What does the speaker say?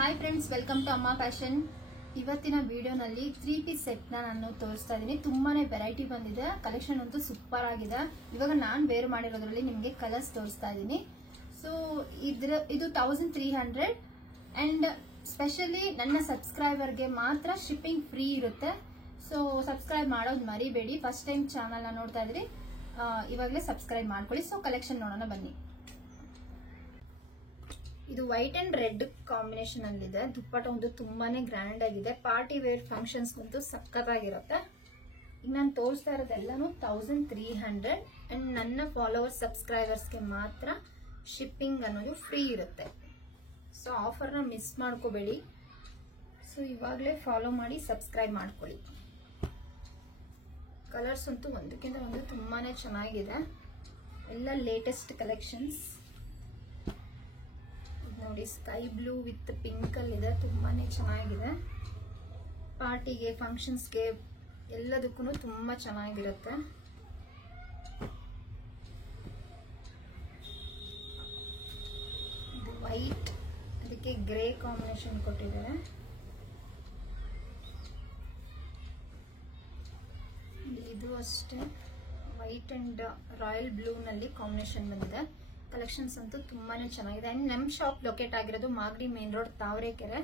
Hi friends, welcome to ಅಮ್ಮ fashion. ಇವತ್ತಿನ ವಿಡಿಯೋನಲ್ಲಿ 3 ಪೀಸ್ ಸೆಟ್ ನಾನು ತೋರಿಸ್ತಾ ಇದ್ದೀನಿ. ತುಂಬಾನೇ ವೆರೈಟಿ ಬಂದಿದೆ, ಕಲೆಕ್ಷನ್ ಅಂತೂ ಸೂಪರ್ ಆಗಿದೆ. ಇವಾಗ ನಾನು ವೇರ್ ಮಾಡಿರೋದ್ರಲ್ಲಿ ನಿಮಗೆ ಕಲರ್ಸ್ ತೋರಿಸ್ತಾ ಇದ್ದೀನಿ. ಸೊ ಇದು 1300 ಅಂಡ್ ಸ್ಪೆಷಲಿ ನನ್ನ ಸಬ್ಸ್ಕ್ರೈಬರ್ಗೆ ಮಾತ್ರ ಶಿಪ್ಪಿಂಗ್ ಫ್ರೀ ಇರುತ್ತೆ. ಸೊ ಸಬ್ಸ್ಕ್ರೈಬ್ ಮಾಡೋದು ಮರಿಬೇಡಿ. ಫಸ್ಟ್ ಟೈಮ್ ಚಾನಲ್ ನೋಡ್ತಾ ಇದ್ರಿ, ಇವಾಗಲೇ ಸಬ್ಸ್ಕ್ರೈಬ್ ಮಾಡ್ಕೊಳ್ಳಿ. ಸೊ ಕಲೆಕ್ಷನ್ ನೋಡೋಣ ಬನ್ನಿ. ಇದು ವೈಟ್ ಅಂಡ್ ರೆಡ್ ಕಾಂಬಿನೇಷನ್ ಅಲ್ಲಿ ಇದೆ. ದುಪ್ಪಟ್ಟ ಒಂದು ತುಂಬಾನೇ ಗ್ರ್ಯಾಂಡ್ ಆಗಿದೆ. ಪಾರ್ಟಿ ವೇರ್ ಫಂಕ್ಷನ್ಸ್ ಅಂತೂ ಸಖತ್ತಾಗಿರುತ್ತೆ. ಈಗ ನಾನು ತೋರಿಸ್ತಾ ಇರೋದೆಲ್ಲಾನು 1300 ಅಂಡ್ ನನ್ನ ಫಾಲೋವರ್ಸ್ ಸಬ್ಸ್ಕ್ರೈಬರ್ಸ್ಗೆ ಮಾತ್ರ ಶಿಪ್ಪಿಂಗ್ ಅನ್ನೋದು ಫ್ರೀ ಇರುತ್ತೆ. ಸೊ ಆಫರ್ನ ಮಿಸ್ ಮಾಡ್ಕೋಬೇಡಿ. ಸೊ ಇವಾಗಲೇ ಫಾಲೋ ಮಾಡಿ ಸಬ್ಸ್ಕ್ರೈಬ್ ಮಾಡ್ಕೊಳ್ಳಿ. ಕಲರ್ಸ್ ಅಂತೂ ಒಂದಕ್ಕಿಂತ ಒಂದು ತುಂಬಾನೇ ಚೆನ್ನಾಗಿದೆ. ಎಲ್ಲ ಲೇಟೆಸ್ಟ್ ಕಲೆಕ್ಷನ್ಸ್ ನೋಡಿ. ಸ್ಕೈ ಬ್ಲೂ ವಿತ್ ಪಿಂಕ್ ಅಲ್ಲಿ ಇದೆ, ತುಂಬಾನೇ ಚೆನ್ನಾಗಿದೆ. ಪಾರ್ಟಿಗೆ, ಫಂಕ್ಷನ್ಸ್ಗೆ ಎಲ್ಲದಕ್ಕೂ ತುಂಬಾ ಚೆನ್ನಾಗಿರುತ್ತೆ. ಇದು ವೈಟ್, ಅದಕ್ಕೆ ಗ್ರೇ ಕಾಂಬಿನೇಷನ್ ಕೊಟ್ಟಿದ್ದಾರೆ. ಇದು ಅಷ್ಟೇ ವೈಟ್ ಅಂಡ್ ರಾಯಲ್ ಬ್ಲೂ ನಲ್ಲಿ ಕಾಂಬಿನೇಷನ್ ಬಂದಿದೆ. ಕಲೆಕ್ಷನ್ಸ್ ಅಂತೂ ತುಂಬಾನೇ ಚೆನ್ನಾಗಿದೆ. ಅಂಡ್ ನಮ್ಮ ಶಾಪ್ ಲೊಕೇಟ್ ಆಗಿರೋದು ಮಾಗಡಿ ಮೇನ್ ರೋಡ್, ತಾವರೆಕೆರೆ.